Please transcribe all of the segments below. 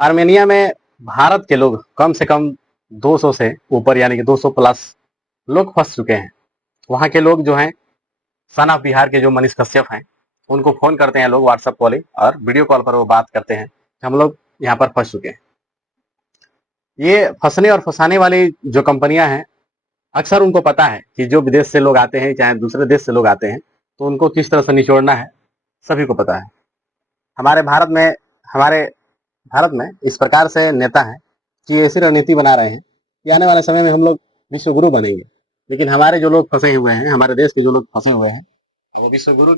Armenia में भारत के लोग कम से कम 200 से ऊपर यानी कि 200 प्लस लोग फंस चुके हैं। वहाँ के लोग जो हैं सन ऑफ बिहार के जो मनीष कश्यप हैं उनको फ़ोन करते हैं लोग व्हाट्सएप कॉलिंग और वीडियो कॉल पर वो बात करते हैं कि हम लोग यहाँ पर फंस चुके हैं। ये फंसने और फंसाने वाली जो कंपनियां हैं अक्सर उनको पता है कि जो विदेश से लोग आते हैं चाहे दूसरे देश से लोग आते हैं तो उनको किस तरह से निचोड़ना है, सभी को पता है। हमारे भारत में हमारे भारत में इस प्रकार से नेता हैं कि ऐसी रणनीति बना रहे हैं कि आने वाले समय में हम लोग विश्व गुरु बनेंगे। लेकिन हमारे जो लोग फंसे हुए हैं, हमारे देश के जो लोग फंसे हुए हैं, वो विश्व गुरु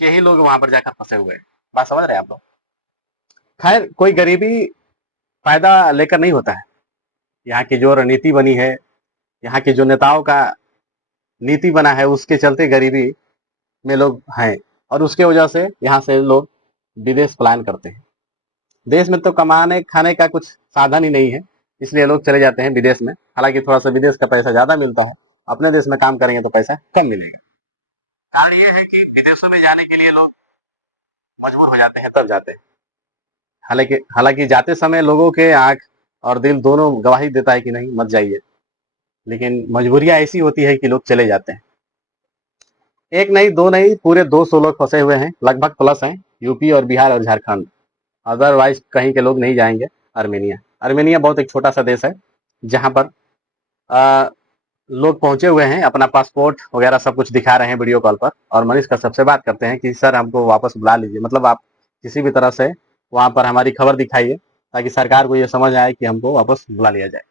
के ही लोग वहां पर जाकर फंसे हुए हैं। बात समझ रहे हैं आप लोग? खैर, कोई गरीबी फायदा लेकर नहीं होता है। यहाँ की जो रणनीति बनी है, यहाँ के जो नेताओं का नीति बना है, उसके चलते गरीबी में लोग हैं और उसके वजह से यहाँ से लोग विदेश पलायन करते हैं। देश में तो कमाने खाने का कुछ साधन ही नहीं है, इसलिए लोग चले जाते हैं विदेश में। हालांकि थोड़ा सा विदेश का पैसा ज्यादा मिलता है, अपने देश में काम करेंगे तो पैसा कम मिलेगा। कारण ये है कि विदेशों में जाने के लिए लोग मजबूर हो जाते हैं तब जाते हैं। हालांकि हालांकि जाते समय लोगों के आंख और दिल दोनों गवाही देता है कि नहीं मत जाइए, लेकिन मजबूरियां ऐसी होती है कि लोग चले जाते हैं। एक नहीं दो नहीं, पूरे 200 लोग फंसे हुए हैं, लगभग प्लस हैं, यूपी और बिहार और झारखंड। अदरवाइज कहीं के लोग नहीं जाएंगे आर्मेनिया। आर्मेनिया बहुत एक छोटा सा देश है जहां पर आ, लोग पहुंचे हुए हैं, अपना पासपोर्ट वगैरह सब कुछ दिखा रहे हैं वीडियो कॉल पर और मनीष कश्यप से बात करते हैं कि सर हमको वापस बुला लीजिए, मतलब आप किसी भी तरह से वहां पर हमारी खबर दिखाइए ताकि सरकार को ये समझ आए कि हमको वापस बुला लिया जाए।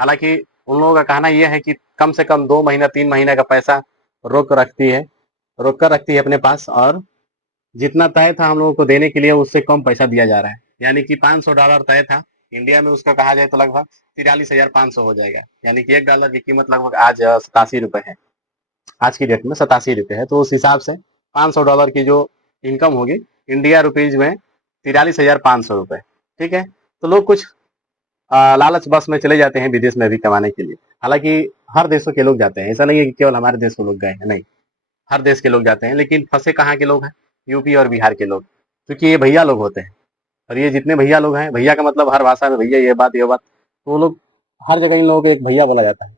हालांकि उन लोगों का कहना यह है कि कम से कम 2 महीना 3 महीने का पैसा रोक कर रखती है अपने पास, और जितना तय था हम लोगों को देने के लिए उससे कम पैसा दिया जा रहा है। यानी कि $500 तय था, इंडिया में उसका कहा जाए तो लगभग 43,500 हो जाएगा। यानी कि $1 की कीमत लगभग आज 87 रुपए है, आज की डेट में 87 रुपए है। तो उस हिसाब से $500 की जो इनकम होगी इंडिया रुपीज में 43,500 रुपए। ठीक है, तो लोग कुछ लालच बस में चले जाते हैं विदेश में भी कमाने के लिए। हालांकि हर देशों के लोग जाते हैं, ऐसा नहीं है कि केवल हमारे देश के लोग गए हैं, नहीं, हर देश के लोग जाते हैं। लेकिन फंसे कहाँ के लोग हैं? यूपी और बिहार के लोग, क्योंकि ये भैया लोग होते हैं। और ये जितने भैया लोग हैं, भैया का मतलब हर भाषा में भैया, ये बात, तो वो लोग हर जगह इन लोगों को एक भैया बोला जाता है।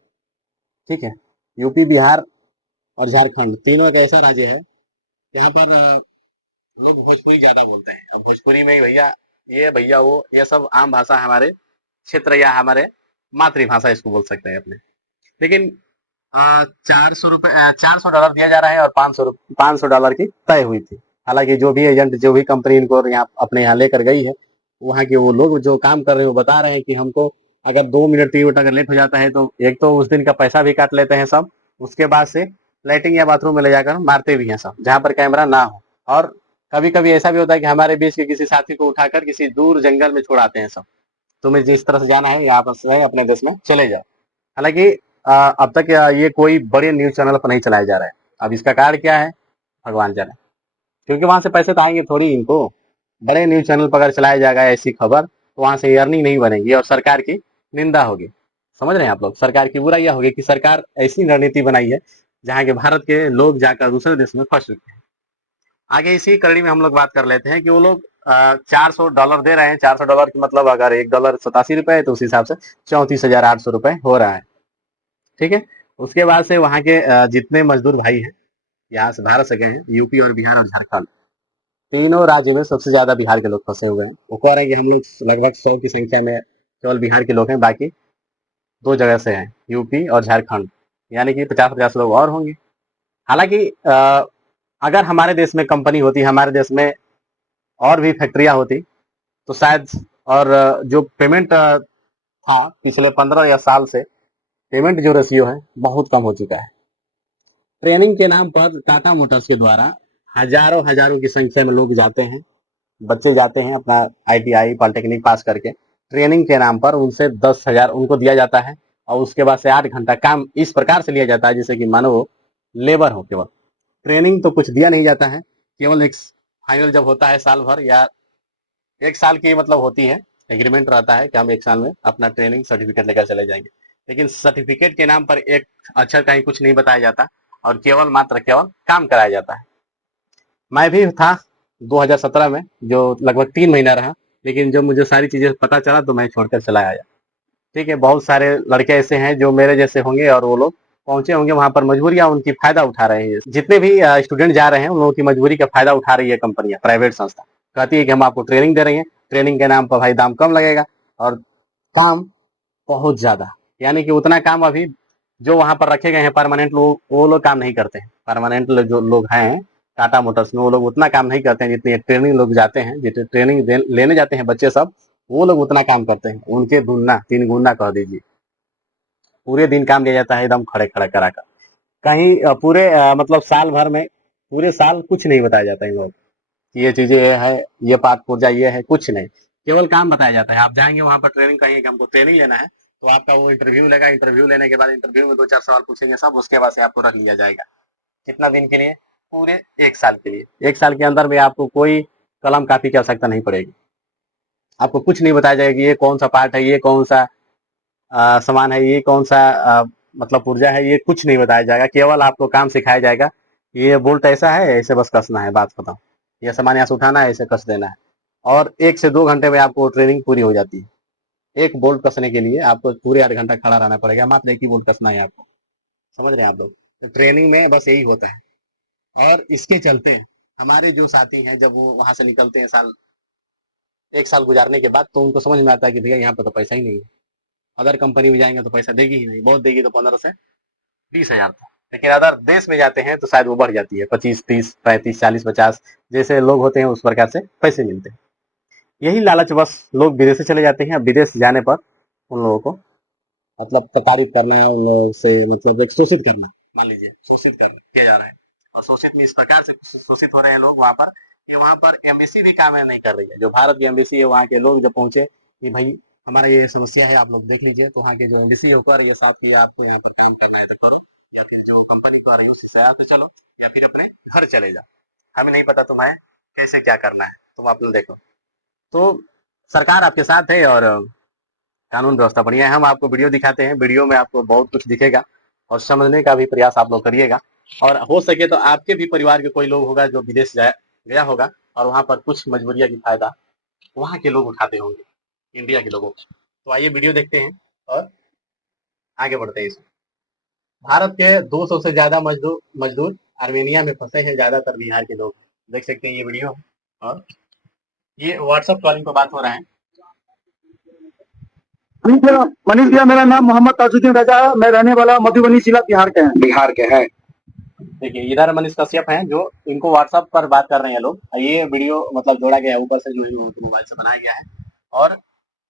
ठीक है, यूपी बिहार और झारखंड तीनों एक ऐसा राज्य है यहाँ पर लोग भोजपुरी ज्यादा बोलते हैं। और भोजपुरी में भैया ये भैया वो ये सब आम भाषा है हमारे क्षेत्र या हमारे मातृभाषा इसको बोल सकते हैं अपने। लेकिन $400 दिया जा रहा है और $500 की तय हुई थी। हालांकि जो भी एजेंट जो भी कंपनी इनको यहाँ अपने यहाँ लेकर गई है, वहाँ के वो लोग जो काम कर रहे हैं वो बता रहे हैं कि हमको अगर 2 मिनट 3 मिनट अगर लेट हो जाता है तो एक तो उस दिन का पैसा भी काट लेते हैं सब, उसके बाद से लाइटिंग या बाथरूम में ले जाकर मारते भी हैं सब जहाँ पर कैमरा ना हो। और कभी कभी ऐसा भी होता है कि हमारे बीच के किसी साथी को उठाकर किसी दूर जंगल में छोड़ाते हैं सब, तुम्हें जिस तरह से जाना है यहाँ पर से अपने देश में चले जाओ। हालांकि अब तक ये कोई बड़े न्यूज चैनल पर नहीं चलाया जा रहा है। अब इसका कारण क्या है भगवान जाने, क्योंकि वहां से पैसे तो आएंगे थोड़ी इनको। बड़े न्यूज चैनल पर अगर चलाया जाएगा ऐसी खबर तो वहां से अर्निंग नहीं बनेगी और सरकार की निंदा होगी। समझ रहे हैं आप लोग? सरकार की बुराइयां होगी कि सरकार ऐसी रणनीति बनाई है जहाँ के भारत के लोग जाकर दूसरे देश में फंस चुके हैं। आगे इसी कड़ी में हम लोग बात कर लेते हैं कि वो लोग $400 दे रहे हैं। $400 की मतलब अगर $1 87 रुपए है तो उस हिसाब से 34,800 रुपए हो रहा है। ठीक है, उसके बाद से वहाँ के जितने मजदूर भाई हैं यहाँ से भारत से गए हैं, यूपी और बिहार और झारखंड तीनों राज्यों में सबसे ज्यादा बिहार के लोग फंसे हुए हैं। वो कह रहे हैं कि हम लोग लगभग 100 की संख्या में केवल बिहार के लोग हैं, बाकी 2 जगह से हैं, यूपी और झारखंड। यानी कि 50-50 लोग और होंगे। हालांकि अगर हमारे देश में कंपनी होती, हमारे देश में और भी फैक्ट्रियां होती तो शायद, और जो पेमेंट था पिछले 15 या साल से, पेमेंट जो रेशियो है बहुत कम हो चुका है। ट्रेनिंग के नाम पर टाटा मोटर्स के द्वारा हजारों हजारों की संख्या में लोग जाते हैं, बच्चे जाते हैं अपना आईटीआई पॉलिटेक्निक पास करके। ट्रेनिंग के नाम पर उनसे 10,000 उनको दिया जाता है और उसके बाद से 8 घंटा काम इस प्रकार से लिया जाता है जैसे कि मानो वो लेबर हो। केवल ट्रेनिंग तो कुछ दिया नहीं जाता है, केवल एक फाइनल जब होता है साल भर या 1 साल की मतलब होती है, एग्रीमेंट रहता है कि हम 1 साल में अपना ट्रेनिंग सर्टिफिकेट लेकर चले जाएंगे। लेकिन सर्टिफिकेट के नाम पर एक अक्षर कहीं कुछ नहीं बताया जाता और केवल मात्र केवल काम कराया जाता है। मैं भी था 2017 में, जो लगभग 3 महीना रहा। लेकिन जब मुझे सारी चीजें पता चला तो मैं छोड़कर चला आया। ठीक है, बहुत सारे लड़के ऐसे हैं जो मेरे जैसे होंगे और वो लोग पहुंचे होंगे वहां पर, मजबूरियां उनकी फायदा उठा रहे हैं। जितने भी स्टूडेंट जा रहे हैं उन लोगों की मजबूरी का फायदा उठा रही है कंपनियां, प्राइवेट संस्था कहती है कि हम आपको ट्रेनिंग दे रही हैं, ट्रेनिंग के नाम पर भाई दाम कम लगेगा और काम बहुत ज्यादा, यानी कि उतना काम अभी जो वहां पर रखे गए हैं परमानेंट लोग, वो लोग काम नहीं करते हैं। परमानेंट जो लोग हैं टाटा मोटर्स में, वो लोग उतना काम नहीं करते हैं जितने ट्रेनिंग लोग जाते हैं, जितने ट्रेनिंग लेने जाते हैं बच्चे सब, वो लोग उतना काम करते हैं, उनके दुगना तीन गुना कह दीजिए। पूरे दिन काम दिया जाता है एकदम खड़े खड़ा करा कर। कहीं पूरे मतलब साल भर में पूरे साल कुछ नहीं बताया जाता इन लोग कि ये चीजें ये है, ये पार्ट पुर्जा ये है, कुछ नहीं। केवल काम बताया जाता है। आप जाएंगे वहां पर ट्रेनिंग, कहेंगे कि हमको ट्रेनिंग लेना है, तो आपका वो इंटरव्यू लेगा, इंटरव्यू लेने के बाद इंटरव्यू में दो चार सवाल पूछेंगे सब, उसके बाद से आपको रख लिया जाएगा। कितना दिन के लिए? पूरे 1 साल के लिए। 1 साल के अंदर में आपको कोई कलम कापी की आवश्यकता नहीं पड़ेगी। आपको कुछ नहीं बताया जाएगा कि ये कौन सा पार्ट है, ये कौन सा सामान है, ये कौन सा मतलब पुर्जा है, ये कुछ नहीं बताया जाएगा। केवल आपको काम सिखाया जाएगा, ये बोल्ट ऐसा है, ऐसे बस कसना है, बात खत्म। ये सामान यहाँ से उठाना है, ऐसे कस देना है। और 1 से 2 घंटे में आपको ट्रेनिंग पूरी हो जाती है। एक बोल्ट कसने के लिए आपको पूरे 8 घंटा खड़ा रहना पड़ेगा, मात्र एक ही बोल्ट कसना है आपको। समझ रहे हैं आप लोग? तो ट्रेनिंग में बस यही होता है। और इसके चलते हमारे जो साथी हैं, जब वो वहां से निकलते हैं 1 साल गुजारने के बाद, तो उनको समझ में आता है कि भैया यहाँ पर तो पैसा ही नहीं है। अदर कंपनी में जाएंगे तो पैसा देगी ही नहीं, बहुत देगी तो 15 से 20 हजार तक। लेकिन अदर देश में जाते हैं तो शायद वो बढ़ जाती है, 25, 30, 35, 40, 50 जैसे लोग होते हैं उस प्रकार से पैसे मिलते हैं। यही लालच बस लोग विदेश से चले जाते हैं। अब विदेश जाने पर उन लोगों को मतलब प्रताड़ित करना है, उन लोगों से मतलब एक शोषित करना, मान लीजिए शोषित करना किया जा रहा है। और शोषित में इस प्रकार से शोषित हो रहे हैं लोग वहां पर कि वहां पर एमबीसी भी काम नहीं कर रही है। जो भारत की एमबीसी है, वहाँ के लोग जब पहुंचे कि भाई हमारा ये समस्या है, आप लोग देख लीजिए, तो वहाँ के जो एमबीसी जो कर ये साहब की आपको यहाँ पर काम कर रहे थे करो, या फिर जो कंपनी कर रही है उसी से आते चलो, या फिर अपने घर चले जाओ, हमें नहीं पता तुम्हें कैसे क्या करना है, तुम आप लोग देखो। तो सरकार आपके साथ है और कानून व्यवस्था बढ़िया है। हम आपको वीडियो दिखाते हैं, वीडियो में आपको बहुत कुछ दिखेगा और समझने का भी प्रयास आप लोग करिएगा। और हो सके तो आपके भी परिवार के कोई लोग होगा जो विदेश गया होगा और वहां पर कुछ मजबूरियां की फायदा वहां के लोग उठाते होंगे, इंडिया के लोगों को। तो आइए वीडियो देखते हैं और आगे बढ़ते हैं इसमें। भारत के 200 से ज्यादा मजदूर मजदूर आर्मेनिया में फंसे हैं, ज्यादातर बिहार के लोग। देख सकते हैं ये वीडियो। और ये व्हाट्सएप कॉलिंग पर बात हो रहा है। मनीष भैया, मेरा नाम मोहम्मद ताजुद्दीन रजा है। मैं रहने वाला मधुबनी जिला बिहार के हैं। देखिए इधर मनीष कश्यप हैं जो इनको व्हाट्सएप पर बात कर रहे हैं लोग। ये वीडियो मतलब जोड़ा गया है ऊपर से, जो मोबाइल से बनाया गया है। और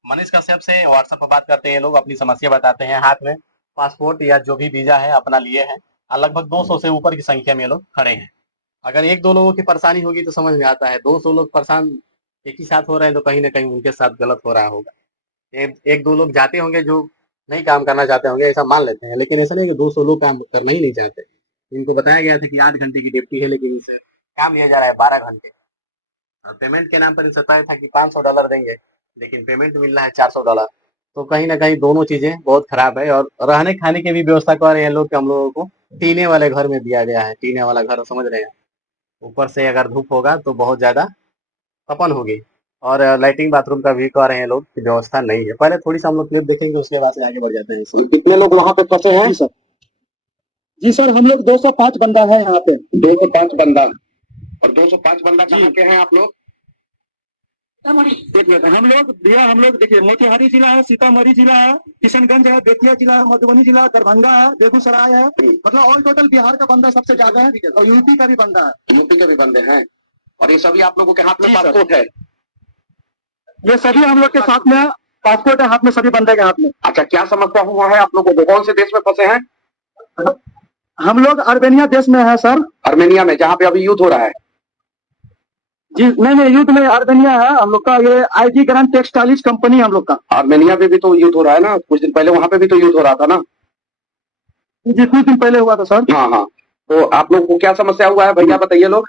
मनीष कश्यप से व्हाट्सएप पर बात करते हैं लोग, अपनी समस्या बताते हैं। हाथ में पासपोर्ट या जो भी वीजा है अपना लिए हैं। लगभग 200 से ऊपर की संख्या में ये लोग खड़े हैं। अगर एक दो लोगों की परेशानी होगी तो समझ में आता है, 200 लोग परेशान एक ही साथ हो रहे हैं तो कहीं ना कहीं उनके साथ गलत हो रहा होगा। एक दो लोग जाते होंगे जो नहीं काम करना चाहते होंगे, ऐसा मान लेते हैं, लेकिन ऐसा नहीं कि 200 लोग काम करना ही नहीं चाहते। इनको बताया गया था कि 8 घंटे की ड्यूटी है, लेकिन इनसे काम लिया जा रहा है 12 घंटे। और पेमेंट के नाम पर इनसे तय था कि $500 देंगे, लेकिन पेमेंट मिल रहा है $400। तो कहीं ना कहीं दोनों चीजें बहुत खराब है। और रहने खाने की भी व्यवस्था कर रहे हैं लोग कि हम लोगों को टीने वाले घर में दिया गया है। टीने वाला घर समझ रहे हैं? ऊपर से अगर धूप होगा तो बहुत ज्यादा तपन होगी। और लैट्रिन बाथरूम का भी कह रहे हैं लोग कि व्यवस्था नहीं है। पहले थोड़ी सा हम लोग क्लिप देखेंगे, उसके बाद से आगे बढ़ जाते हैं इसमें। कितने लोग वहाँ पे फंसे हैं? जी सर, हम लोग 205 बंदा है यहाँ पे। 205 बंदा। और 205 बंदा कहाँ के हैं आप लोग? देखिए हम लोग देखिए, मोतिहारी जिला है, सीतामढ़ी जिला है, किशनगंज है, बेतिया जिला है, मधुबनी जिला, दरभंगा है, बेगूसराय है। मतलब ऑल टोटल बिहार का बंदा सबसे ज्यादा है और यूपी का भी बंदा है। यूपी के भी बंदे हैं। और ये सभी आप लोगों के हाथ में पासपोर्ट है? ये सभी हम लोग के साथ में पासपोर्ट है, हाथ में सभी बंदे के हाथ में। अच्छा, क्या समस्या हुआ है आप लोगों को? कौन से देश में फंसे हैं? हम लोग आर्मेनिया देश में है सर। आर्मेनिया में, जहाँ पे अभी युद्ध हो रहा है? जी नहीं, युद्ध में आर्मेनिया है हम लोग का। ये आईजी ग्रांड टेक्सटाइल्स कंपनी हम लोग का। आर्मेनिया में भी तो युद्ध हो रहा है ना? कुछ दिन पहले वहाँ पे भी तो युद्ध हो रहा था ना? जी कुछ दिन पहले हुआ था सर। हाँ हाँ। तो आप लोग को क्या समस्या हुआ है भैया, बताइए लोग।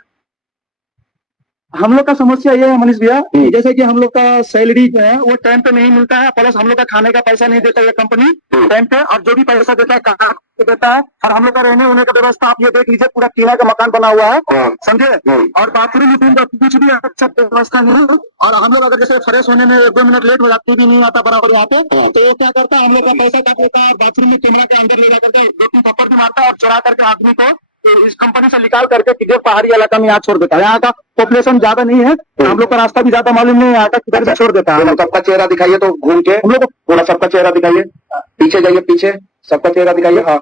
हम लोग का समस्या ये है मनीष भैया कि जैसे कि हम लोग का सैलरी जो है वो टाइम पे नहीं मिलता है, प्लस हम लोग का खाने का पैसा नहीं देता है कंपनी टाइम पे, और जो भी पैसा देता है काम पे देता है। और हम लोग का रहने होने का व्यवस्था आप ये देख लीजिए, पूरा टीना का मकान बना हुआ है, समझे। और बाथरूम वूथरूम का कुछ भी अच्छा व्यवस्था नहीं है। और हम लोग अगर जैसे फ्रेश होने में 1-2 मिनट लेट हो जाती भी नहीं आता बराबर यहाँ पे, तो वो क्या करता है, हम लोग का पैसा काट लेता है और बाथरूम में कैमरा के अंदर ले जा करके 2-3 थप्पड़ भी मारता है और चुरा करके आदमी को तो इस कंपनी से निकाल करके किधर पहाड़ी इलाका में यहाँ छोड़ देता है। यहाँ का पॉपुलेशन ज्यादा नहीं है, हम लोग का रास्ता भी ज्यादा मालूम नहीं है, यहाँ का किधर भी छोड़ देता है। सबका चेहरा दिखाइए तो घूम के, हम लोग पूरा सबका चेहरा दिखाइए, पीछे जाइए, पीछे सबका चेहरा दिखाइए। हाँ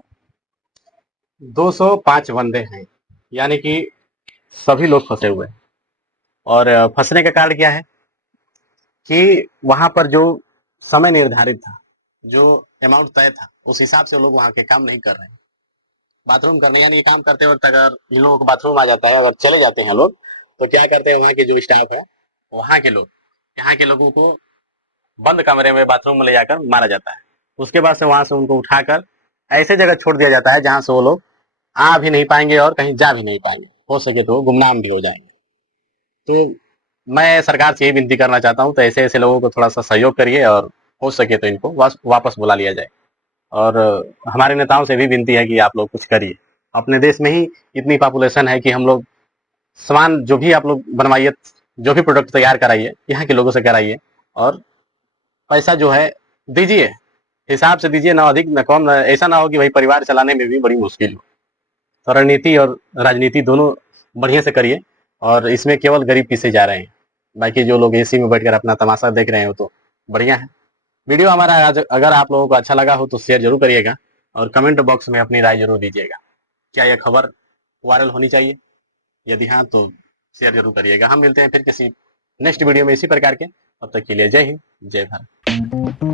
205 बंदे हैं, यानी कि सभी लोग फंसे हुए हैं। और फंसने का कारण क्या है कि वहां पर जो समय निर्धारित था, जो अमाउंट तय था, उस हिसाब से वो लोग वहां के काम नहीं कर रहे हैं। बाथरूम करने यानी काम करते वक्त अगर इन लोगों को बाथरूम आ जाता है, अगर चले जाते हैं लोग, तो क्या करते हैं वहाँ के जो स्टाफ है, वहाँ के लोग यहाँ के लोगों को बंद कमरे में बाथरूम में ले जाकर मारा जाता है। उसके बाद से वहां से उनको उठाकर ऐसे जगह छोड़ दिया जाता है जहां से वो लोग आ भी नहीं पाएंगे और कहीं जा भी नहीं पाएंगे, हो सके तो गुमनाम भी हो जाएंगे। तो मैं सरकार से यही विनती करना चाहता हूँ, तो ऐसे ऐसे लोगों को थोड़ा सा सहयोग करिए और हो सके तो इनको वापस बुला लिया जाए। और हमारे नेताओं से भी विनती है कि आप लोग कुछ करिए। अपने देश में ही इतनी पॉपुलेशन है कि हम लोग सामान जो भी आप लोग बनवाइए, जो भी प्रोडक्ट तैयार कराइए, यहाँ के लोगों से कराइए और पैसा जो है दीजिए, हिसाब से दीजिए, ना अधिक ना कम। ऐसा ना हो कि भाई परिवार चलाने में भी बड़ी मुश्किल हो। तो रणनीति और राजनीति दोनों बढ़िया से करिए, और इसमें केवल गरीब पीछे जा रहे हैं। बाकी जो लोग एसी में बैठकर अपना तमाशा देख रहे हो तो बढ़िया है। वीडियो हमारा आज अगर आप लोगों को अच्छा लगा हो तो शेयर जरूर करिएगा और कमेंट बॉक्स में अपनी राय जरूर दीजिएगा। क्या यह खबर वायरल होनी चाहिए? यदि हाँ तो शेयर जरूर करिएगा। हम मिलते हैं फिर किसी नेक्स्ट वीडियो में इसी प्रकार के। तब तक के लिए जय हिंद, जय भारत।